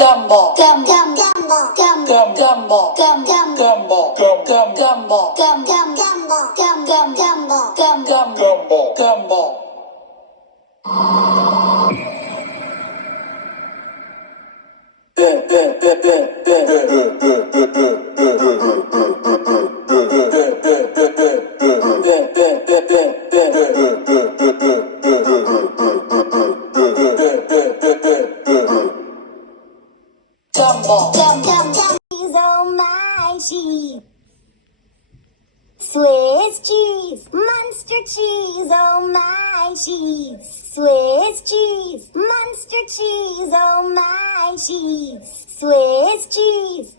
Gumbo, gumbo, gumbo, gumbo, gumbo, gumbo, gumbo, gumbo, gumbo, gumbo, gumbo. Gumbo, Cheese on my sheet. Swiss cheese, Munster cheese on my sheets. Swiss cheese, Munster cheese on my sheets. Swiss cheese.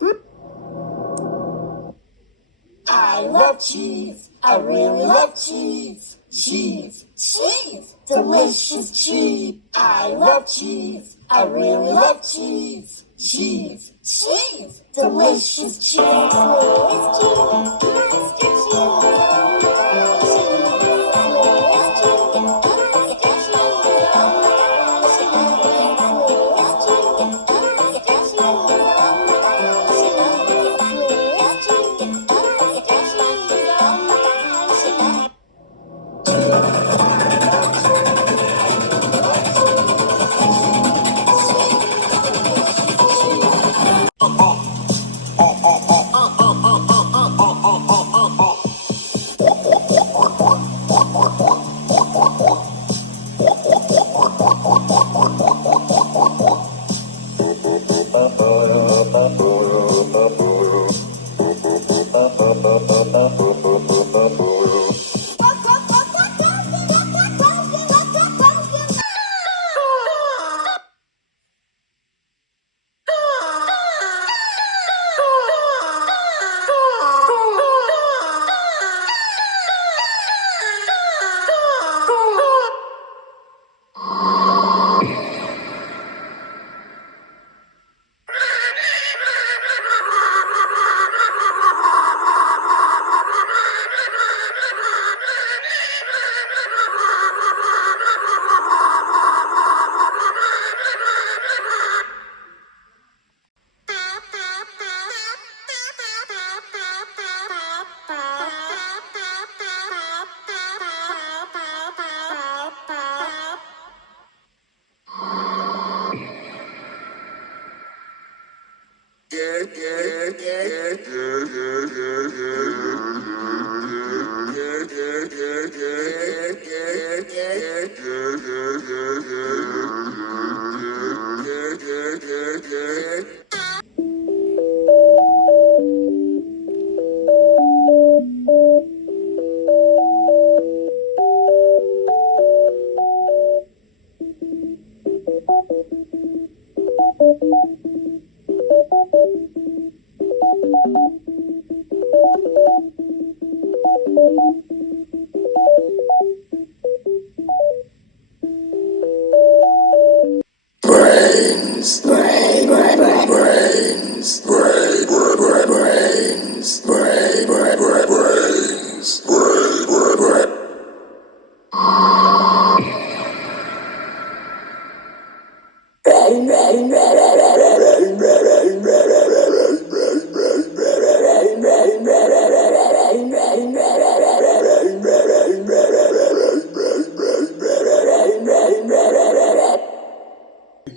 I love cheese. I really love cheese. Cheese, cheese, delicious cheese. I love cheese. I really love cheese. Cheese, cheese, delicious cheese. Swiss cheese, Munster cheese on my sheets. Swiss cheese, Munster cheese on my sheets. Swiss cheese, Munster cheese on my sheets. Swiss cheese, Munster cheese on my sheets.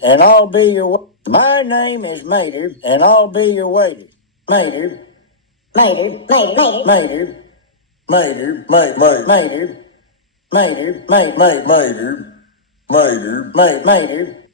And I'll be your. My name is Mater, and I'll be your waiter. Mater, Mater, Mater, Mater, Mater, Mater, Mater, Mater, Mater, Mater, Mater, Mater, Mater.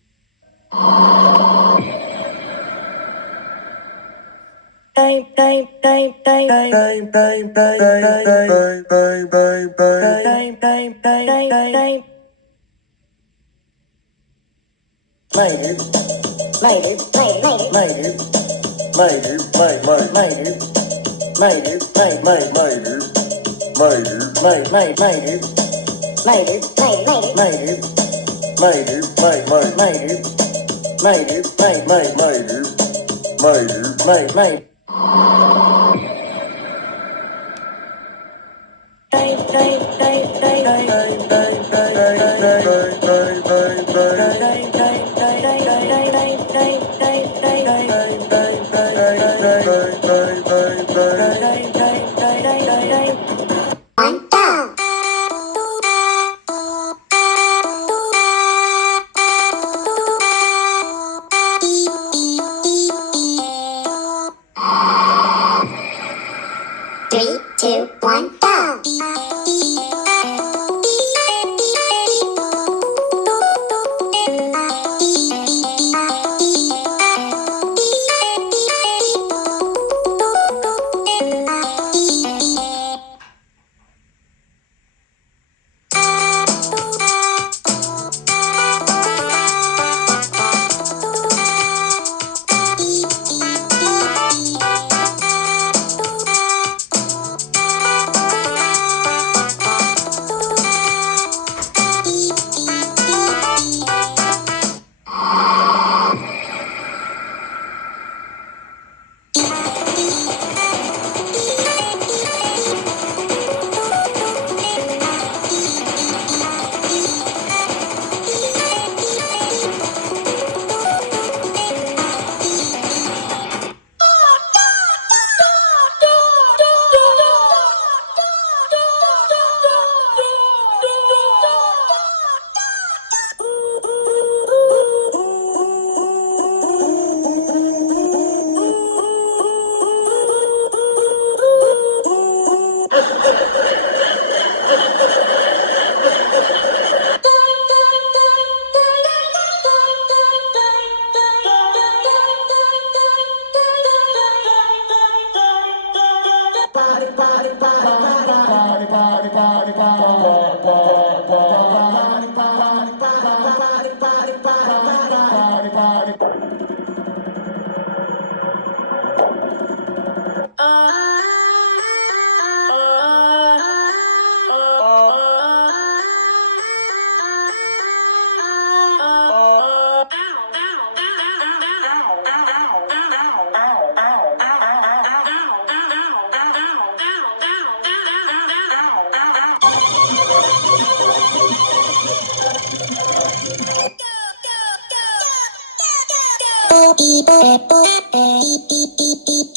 Beep, beep, beep, beep,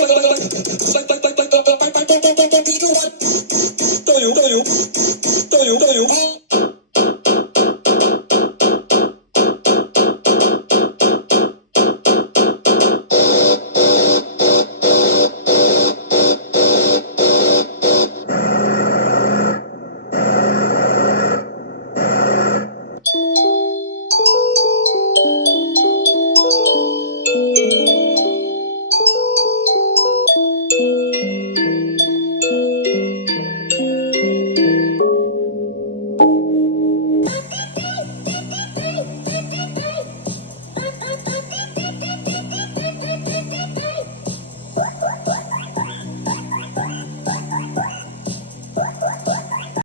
beep.